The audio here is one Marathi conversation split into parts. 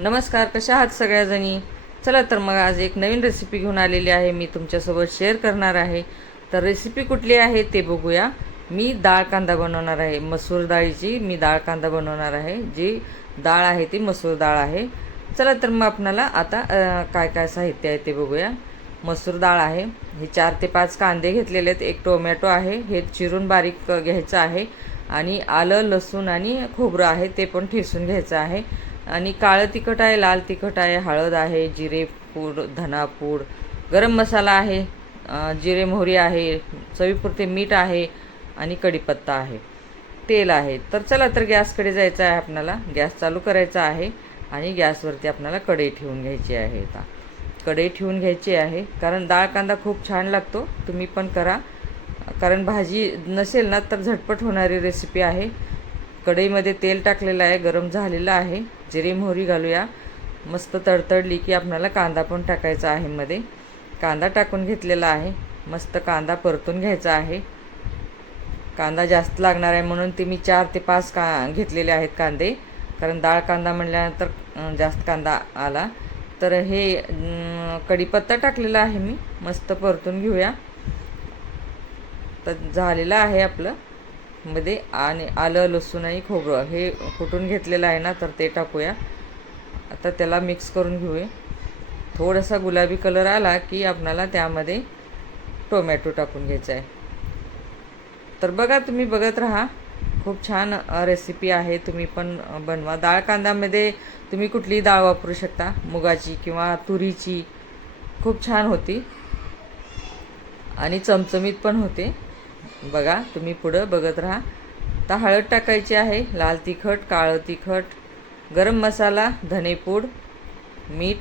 नमस्कार कशा आहात सगळ्याजणी? चला तर मग आज एक नवीन रेसिपी घेऊन आलेली आहे मी तुमच्यासोबत शेअर करणार आहे. तर रेसिपी कुठली आहे ते बघूया. मी डाळ कांदा बनवणार आहे. मसूर डाळीची मी डाळ कांदा बनवणार आहे. जी डाळ आहे ती मसूर डाळ आहे. चला तर मग आपणाला आता काय काय साहित्य आहे ते बघूया. मसूर डाळ आहे. हे चार ते पाच कांदे घेतलेले आहेत. एक टोमॅटो आहे. हे चिरून बारीक घ्यायचं आहे. आणि आलं लसूण आणि खोबरं आहे ते पण ठेसून घ्यायचं आहे. आणि काळं तिखट आहे लाल तिखट आहे हळद आहे जिरे पूड धनापूड गरम मसाला आहे जिरे मोहरी आहे चवीपुरते मीठ आहे आणि कढीपत्ता आहे. तेल आहे. तर चला तर गॅसकडे जायचं आहे आपल्याला गॅस चालू करायचा आहे आणि गॅसवरती आपल्याला कढई ठेवून घ्यायची आहे आता. कढई ठेवून घ्यायची आहे. कारण डाळ कांदा खूप छान लागतो. तुम्ही पण करा. कारण भाजी नसेल ना तर झटपट होणारी रेसिपी आहे. कढईमध्ये तेल टाकलेलं आहे गरम झालेलं आहे. जिरे मोहरी घालूया. मस्त तडतडली की आपल्याला कांदा पण टाकायचा आहे मध्ये. कांदा टाकून घेतलेला आहे. मस्त कांदा परतून घ्यायचा आहे. कांदा जास्त लागणार आहे म्हणून ते मी चार ते पाच का घेतलेले आहेत कांदे. कारण डाळ कांदा म्हणल्यानंतर जास्त कांदा आला. तर हे कढीपत्ता टाकलेला आहे मी. मस्त परतून घेऊया. तर झालेलं आहे आपलं. मध्ये आणि आलं लसूण आणि खोबरं हे कुटून घेतलेलं आहे ना तर ते टाकूया. आता त्याला मिक्स करून घेऊया. थोडासा गुलाबी कलर आला की आपणाला त्यामध्ये टोमॅटो टाकून घ्यायचा आहे. तर बघा तुम्ही बघत राहा. खूप छान रेसिपी आहे. तुम्ही पण बनवा. डाळ कांद्यामध्ये तुम्ही कुठलीही डाळ वापरू शकता. मुगाची किंवा तुरीची. खूप छान होती. आणि चमचमीत पण होते. बघा तुम्ही पुढं बघत राहा. आता हळद टाकायची आहे लाल तिखट काळं तिखट गरम मसाला धनेपूड मीठ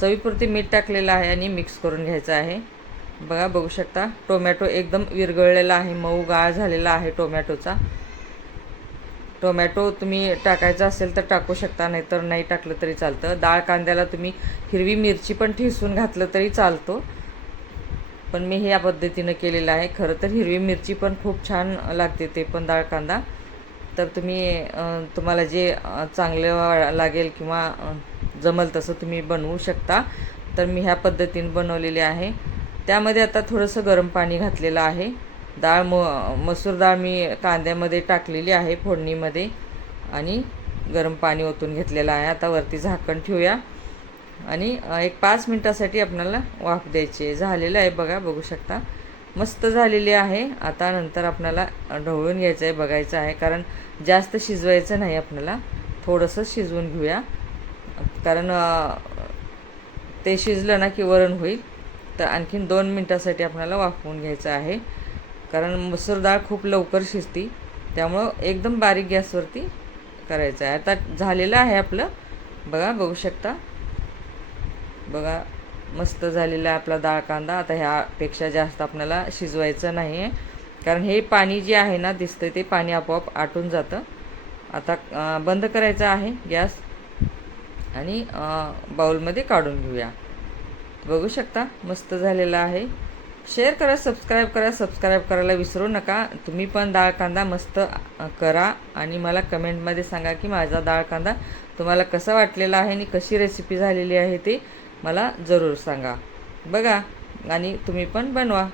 चवीपुरती मीठ टाकलेलं आहे आणि मिक्स करून घ्यायचं आहे. बघा बघू शकता टोमॅटो एकदम विरघळलेला आहे मऊ गाळ झालेला आहे टोमॅटोचा. टोमॅटो तुम्ही टाकायचा असेल तर टाकू शकता नाहीतर नाही टाकलं तरी चालतं. डाळ कांद्याला तुम्ही हिरवी मिरची पण ठेसून घातलं तरी चालतो. पण मी हे या पद्धतीनं केलेलं आहे. खरं तर हिरवी मिरची पण खूप छान लागते ते पण डाळ कांदा. तर तुम्ही तुम्हाला जे चांगलं वा- लागेल किंवा जमल तसं तुम्ही बनवू शकता. तर मी ह्या पद्धतीनं बनवलेली आहे. त्यामध्ये आता थोडंसं गरम पाणी घातलेलं आहे. डाळ म मसूर डाळ मी कांद्यामध्ये टाकलेली आहे फोडणीमध्ये. आणि गरम पाणी ओतून घेतलेलं आहे. आता वरती झाकण ठेवूया. आणि एक पाच मिनटासाठी आपल्याला वाफ द्यायची आहे. झालेलं आहे बघा बघू शकता. मस्त झालेली आहे. आता नंतर आपल्याला ढवळून घ्यायचं आहे बघायचं आहे. कारण जास्त शिजवायचं नाही आपल्याला. थोडंसं शिजवून घेऊया. कारण ते शिजलं ना की वरण होईल. तर आणखीन दोन मिनटासाठी आपल्याला वाफवून घ्यायचं आहे. कारण मसूर डाळ खूप लवकर शिजती. त्यामुळं एकदम बारीक गॅसवरती करायचं आहे. आता झालेलं आहे आपलं. बघा बघू शकता. बघा मस्त झालेला आहे आपला डाळ कांदा. आता ह्यापेक्षा जास्त आपल्याला शिजवायचं नाही आहे कारण हे पाणी जे आहे ना दिसतं ते पाणी आपोआप आटून जातं. आता बंद करायचं आहे गॅस. आणि बाउलमध्ये काढून घेऊया. बघू शकता मस्त झालेला आहे. शेअर करा सबस्क्राईब करा. सबस्क्राईब करायला विसरू नका. तुम्ही पण डाळ कांदा मस्त करा. आणि मला कमेंटमध्ये सांगा की माझा डाळ कांदा तुम्हाला कसा वाटलेला आहे आणि कशी रेसिपी झालेली आहे ते. मला जरूर सांगा. बघा आणि तुम्ही पण बनवा.